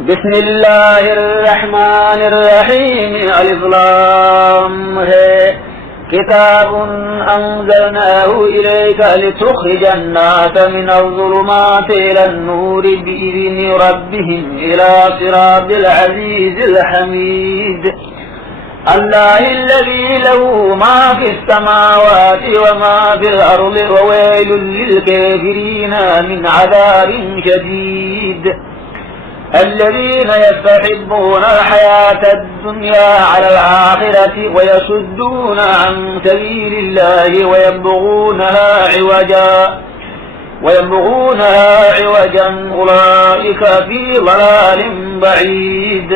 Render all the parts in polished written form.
بسم الله الرحمن الرحيم. ألف لام ر. كتاب أنزلناه إليك لتخرج الناس من الظلمات إلى النور بإذن ربهم إلى صراط العزيز الحميد الله الذي له ما في السماوات وما في الأرض وويل للكافرين من عذاب شديد. الذين يستحبون الحياة الدنيا على الآخرة ويصدون عن سبيل الله ويبغونها عوجا أولئك في ضلال بعيد.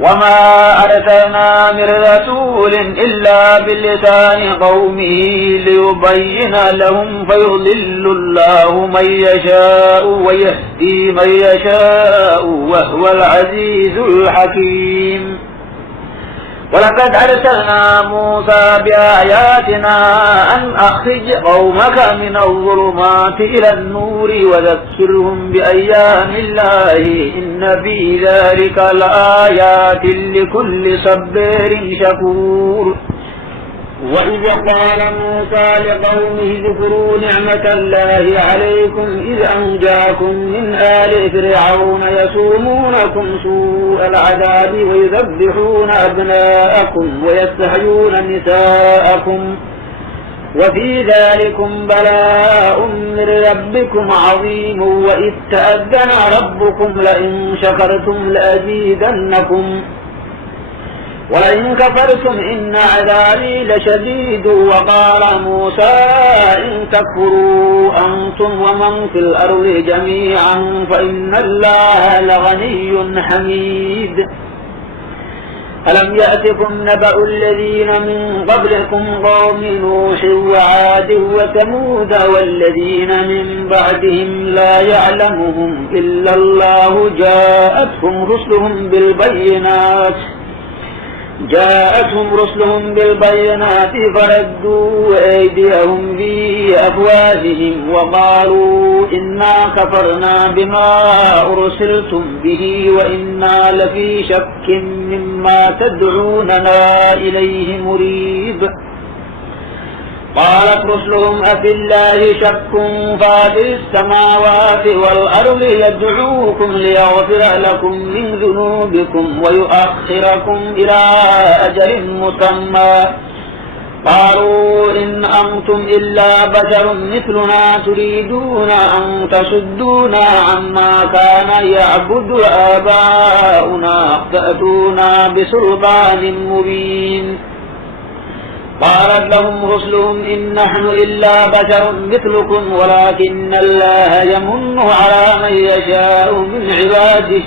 وما أرسلنا من رسول إلا بلسان قومه ليبين لهم فيضل الله من يشاء ويهدي من يشاء وهو العزيز الحكيم. ولقد أرسلنا موسى بآياتنا أن أخرج قومك من الظلمات إلى النور وذكرهم بأيام الله إن في ذلك لآيات لكل صبار شكور. وإذ قال موسى لقومه اذكروا نعمة الله عليكم إذ أنجاكم من آل فرعون يسومونكم سوء العذاب ويذبحون أبناءكم ويستحيون نساءكم وفي ذلكم بلاء من ربكم عظيم. وإذ تأذن ربكم لئن شكرتم لأزيدنكم ولئن كفرتم إن عذابي لشديد. وقال موسى إن تكفروا أنتم ومن في الأرض جميعا فإن الله لغني حميد. ألم يأتكم نبأ الذين من قبلكم قوم نوح وعاد وثمود والذين من بعدهم لا يعلمهم إلا الله جاءتهم رسلهم بالبينات فردوا أيديهم في أفواههم وقالوا إنا كفرنا بما أرسلتم به وإنا لفي شك مما تدعوننا إليه مريب. قالت رسلهم أفي الله شك فاطر السماوات والأرض يدعوكم ليغفر لكم من ذنوبكم ويؤخركم إلى أجل مسمى. قالوا إن أنتم إلا بشر مثلنا تريدون أن تصدونا عما كان يعبد آباؤنا فأتونا بسلطان مبين. قالت لهم رسلهم إن نحن إلا بشر مثلكم ولكن الله يمن على من يشاء من عباده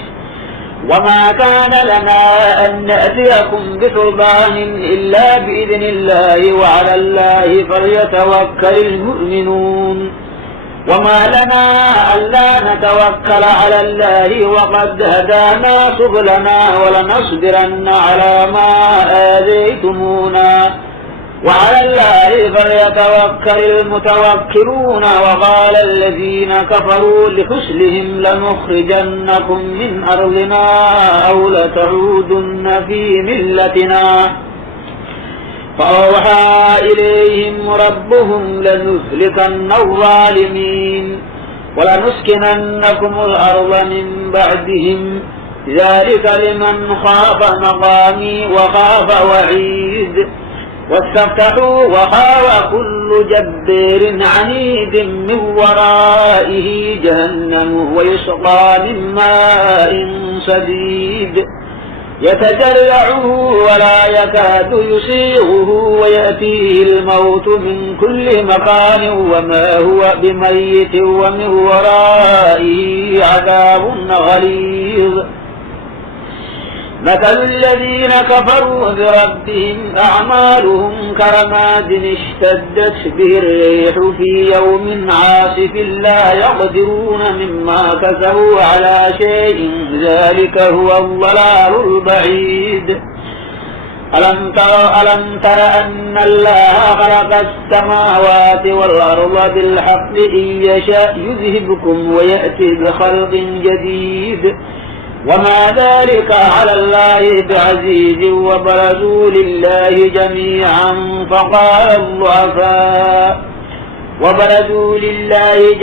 وما كان لنا أن نأتيكم بسلطان إلا بإذن الله وعلى الله فليتوكل المؤمنون. وما لنا ألا نتوكل على الله وقد هدانا سبلنا ولنصبرن على ما آذيتمونا وعلى الله فليتوكل المتوكلون. وقال الذين كفروا لرسلهم لنخرجنكم من أرضنا أو لتعودن في ملتنا. فأوحى إليهم ربهم لنهلكن الظالمين ولنسكننكم الأرض من بعدهم ذلك لمن خاف مقامي وخاف وعيد. واستفتحوا وخاب كل جبار عنيد من ورائه جهنم ويسقى من ماء صديد يتجرعه ولا يكاد يسيغه ويأتيه الموت من كل مكان وما هو بميت ومن ورائه عذاب غليظ. مثل الذين كفروا بربهم أعمالهم كرماد اشتدت به الريح في يوم عاصف لا يقدرون مما كسبوا على شيء ذلك هو الضلال البعيد. ألم تر أن الله خلق السماوات والأرض بالحق إن يشاء يذهبكم ويأتي بخلق جديد وما ذلك على الله بعزيز. وبرزوا لله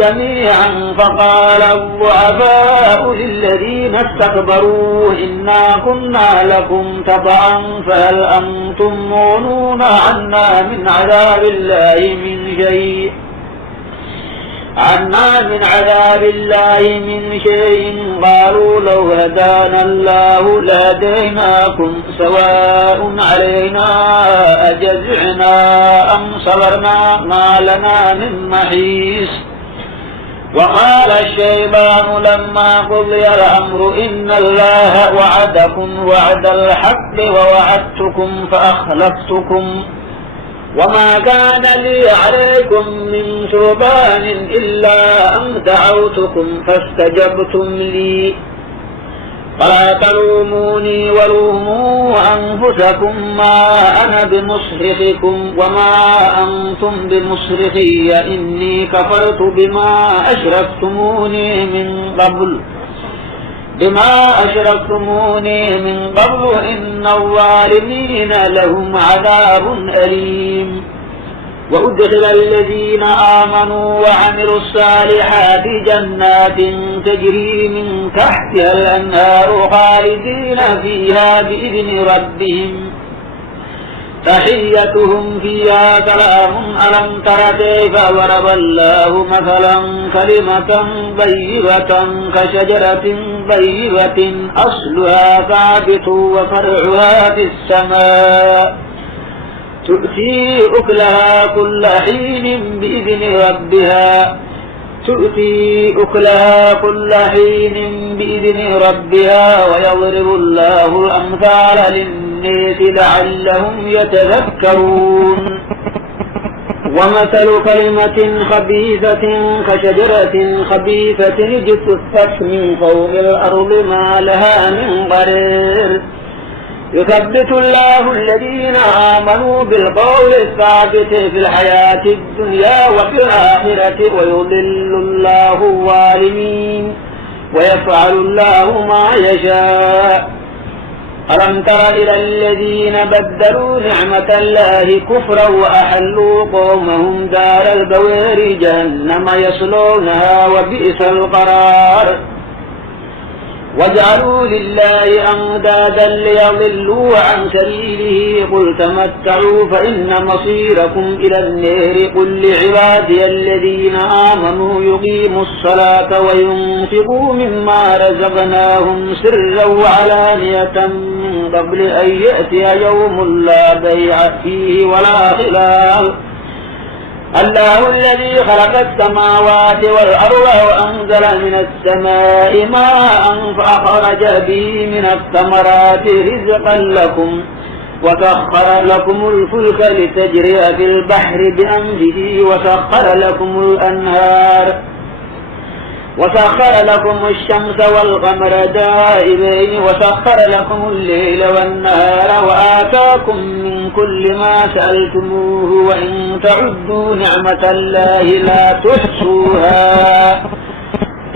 جميعا فقال الضعفاء للذين استكبروا إنا كنا لكم تبعا فهل أنتم مغنون عنا من عذاب الله من شيء قالوا لو هدانا الله لهديناكم سواء علينا أجزعنا أم صبرنا ما لنا من محيص. وقال الشيطان لما قضي الأمر إن الله وعدكم وعد الحق ووعدتكم فأخلفتكم وما كان لي عليكم من سلطان إلا أن دعوتكم فاستجبتم لي فلا تلوموني ولوموا أنفسكم ما أنا بمصرخكم وما أنتم بمصرخي إني كفرت بما أشركتموني من قبل إن الظالمين لهم عذاب أليم. وأدخل الذين آمنوا وعملوا الصالحات جنات تجري من تحتها الأنهار خالدين فيها بإذن ربهم تحيتهم فيها سلام. ألم تر كيف ضرب الله مثلا كلمة طيبة كشجرة طيبة أصلها ثابت وفرعها في السماء تؤتي أكلها كل حين بإذن ربها ويضرب الله الأمثال للناس لعلهم يتذكرون. ومثل كلمة خبيثة كشجرة خبيثة اجتثت من فوق الأرض ما لها من قرار يثبت الله الذين آمنوا بالقول الثابت في الحياة الدنيا وفي الآخرة ويضل الله الظالمين ويفعل الله ما يشاء. ألم تر إلى الذين بدلوا نعمة الله كفرا وأحلوا قومهم دار البوار جهنم يصلونها وبئس القرار. وجعلوا لله أندادا ليضلوا عن سبيله قل تمتعوا فإن مصيركم إلى النار. قل لعبادي الذين آمنوا يقيموا الصلاة وينفقوا مما رزقناهم سرا وعلانية من قبل أن يأتي يوم لا بيع فيه ولا خلال. الله الذي خلق السماوات والأرض وأنزل من السماء ماء فأخرج به من الثمرات رزقا لكم وسخر لكم الفلك لتجري في البحر بأمره وسخر لكم الأنهار وسخر لكم الشمس والقمر دائبين وسخر لكم الليل والنهار وآتاكم من كل ما سألتموه وإن تعدوا نعمة الله لا تحصوها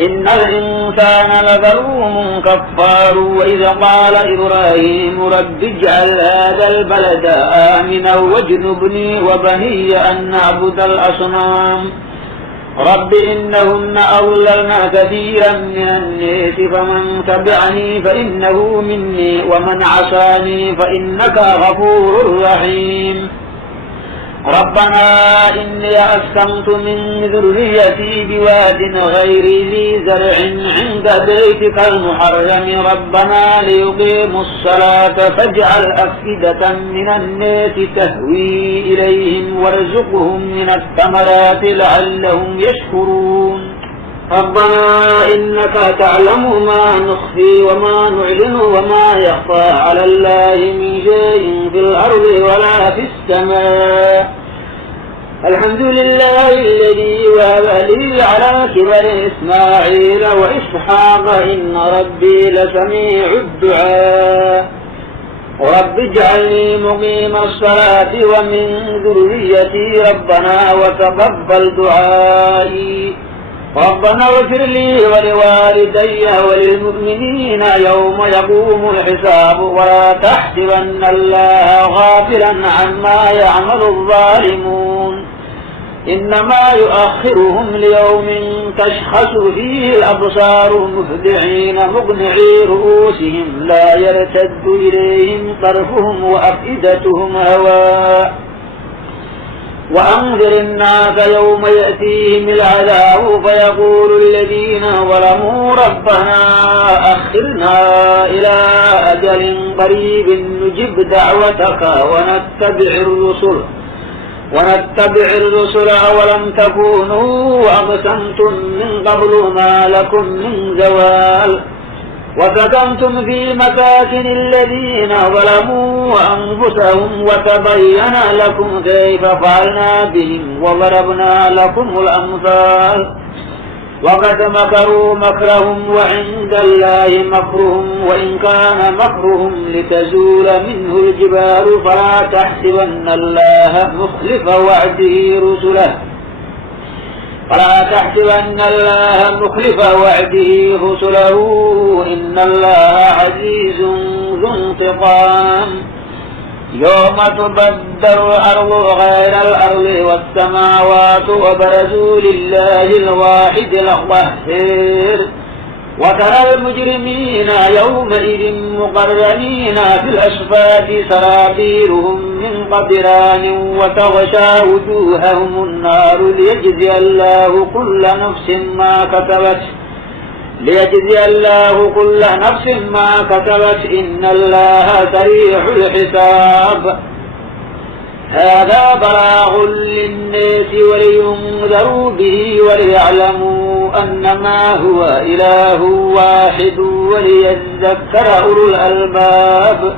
إن الإنسان لظلوم كفار. وإذا قال إبراهيم رب اجعل هذا البلد آمنا واجنبني وبني أن نعبد الأصنام رب إنهن أضللن كثيرا من الناس فمن تبعني فإنه مني ومن عصاني فإنك غفور رحيم. ربنا إني أسكنت من ذريتي بواد غير ذي زرع عند بيتك المحرم ربنا ليقيموا الصلاة فاجعل أفئدة من الناس تهوي إليهم وارزقهم من الثمرات لعلهم يشكرون. ربنا إنك تعلم ما نخفي وما نعلن وما يخفى على الله من شيء في الأرض ولا في السماء. الحمد لله الذي وهب لي على كبر إسماعيل وإسحاق إن ربي لسميع الدعاء. رب اجعلني مقيم الصلاة ومن ذريتي ربنا وتقبل دعائي ربنا اغفر لي ولوالدي وللمؤمنين يوم يقوم الحساب ولا تحسبن الله غافلا عما يعمل الظالمون إنما يؤخرهم ليوم تشخص فيه الأبصار مهطعين مقنعي رؤوسهم لا يرتد إليهم طرفهم وأفئدتهم هواء وأنذر الناس يوم يأتيهم العذاب فيقول الذين ظلموا ربنا أخرنا إلى أجل قريب نجب دعوتك ونتبع الرسل أولم تكونوا أقسمتم من قبل ما لكم من زوال وسكنتم في مساكن الذين ظلموا أنفسهم وتبين لكم كيف فعلنا بهم وضربنا لكم الأمثال وقد مكروا مكرهم وعند الله مكرهم وإن كان مكرهم لتزول منه الجبال فلا تحسبن الله مخلف وعده رسله إن الله عزيز ذو انتقام يوم تبدل الأرض غير الأرض والسماوات وبرزوا لله الواحد القهار وترى المجرمين يومئذ مقرنين في الأصفاد سرابيلهم من قطران وتغشى وجوههم النار ليجزي الله كل نفس ما كسبت إن الله سريع الحساب هذا بلاغ للناس ولينذروا به وليعلموا أنما هو إله واحد وليذكر أولو الألباب